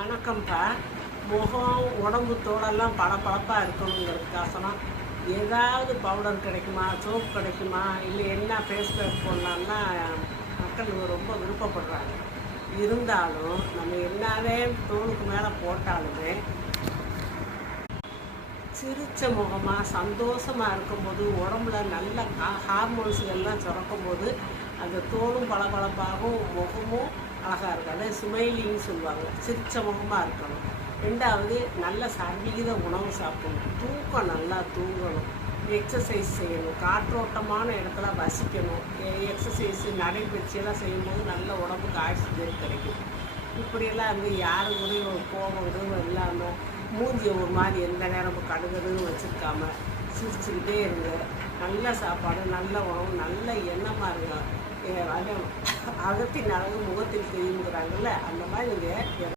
வணக்கம்ப்பா. முகம் உடம்பு தோலெல்லாம் பளபளப்பாக இருக்கணுங்கிறதுக்காசனம் ஏதாவது பவுடர் கிடைக்குமா, சோப் கிடைக்குமா, இல்லை என்ன ஃபேஸ் பேக் போடலான்னா மக்கள் ரொம்ப விருப்பப்படுறாங்க. இருந்தாலும் நம்ம என்னவே தோலுக்கு மேலே போட்டாலுமே சிரித்த முகமாக சந்தோஷமாக இருக்கும்போது உடம்புல நல்ல ஹார்மோன்ஸுகள்லாம் சுரக்கும்போது அந்த தோலும் பளபளப்பாகவும் முகமும் அழகாக இருக்கும். அதே ஸ்மைலின்னு சொல்லுவாங்க. சிரித்த முகமாக இருக்கணும். ரெண்டாவது நல்ல சரிவிகித உணவு சாப்பிடணும். தூக்கம் நல்லா தூங்கணும். எக்ஸசைஸ் செய்யணும். காற்றோட்டமான இடத்துல வசிக்கணும். எக்ஸசைஸு நடைபயிற்சியெல்லாம் செய்யும்போது நல்ல உடம்புக்கு ஆக்சிஜன் கிடைக்கும். இப்படியெல்லாம் வந்து யாரு கூடயும் கோபம் இல்லாமல் மூஞ்சியை ஒரு மாதிரி எந்த நேரமும் கடுகடுன்னு வச்சுருக்காம சிரிச்சுக்கிட்டே இருங்க. நல்ல சாப்பாடு, நல்ல உணவு, நல்ல எண்ணமாக இருங்க. அகத்தின் அழகு முகத்தில் தெரியுங்கிறாங்கல்ல, அந்த மாதிரி நீங்கள்